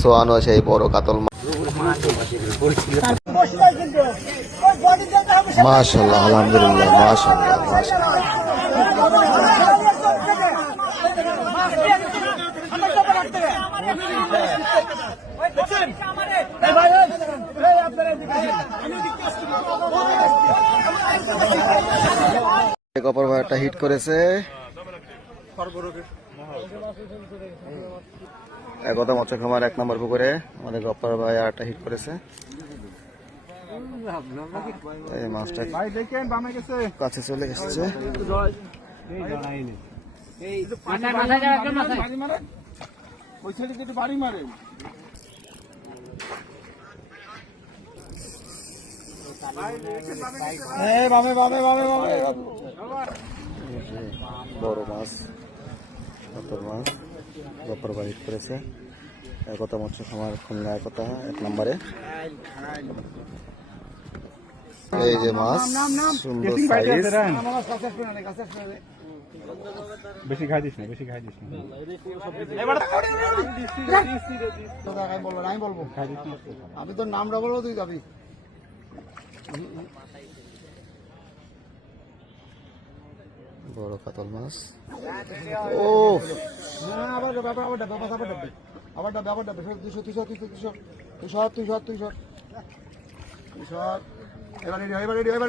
সোয়ানো সেই বড় কাতল মাশাল্লাহ আলহামদুলিল্লাহ মাশাল্লাহ অপর একটা হিট করেছে। গত মৎস্য খামার এক নম্বর পুকুরে। আমাদের গপ্পার ভাই আটটা হিট করেছে। এই মাছটা কাছে চলে এসছে। বড় মাছ মাছ। গপ্পর হিট করেছে। একতা মৎস্য খামার খুলনা একতা এক নম্বরে। এই যে মাছ সুন্দর সাইজ। বেশি খাই দিস না বেশি খাই দিস না। আমি তোর নামটা বলব তুই যাবি। বড় কাতল মাছ। ও আবার আবার ডাবে, আবার ডাবে। আবার ডাবে, আবার ডাবে। দুশো দুশো দুশো দুশো দুশো দুশো দুশো দুশো এবার রেডি এবার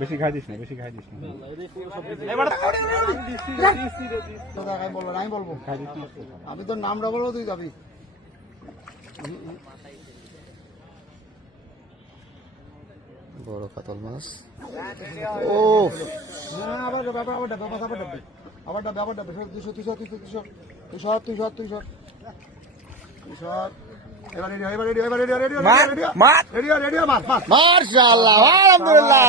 বেশি খাই দিস না বেশি খাই দিস না। আমি বলব আমি বলব। খাই দিস না আমি তোর নামটা বলব তুই যাবি। বড় কাতল মাছ। ও। আবার আবার আবার ডাবে, আবার আবার ডাবে। আবার ডাবে, আবার ডাবে। দুশো দুশো দুশো দুশো দুশো দুশো দুশো। মার্শাল্লাহ আলহামদুলিল্লাহ।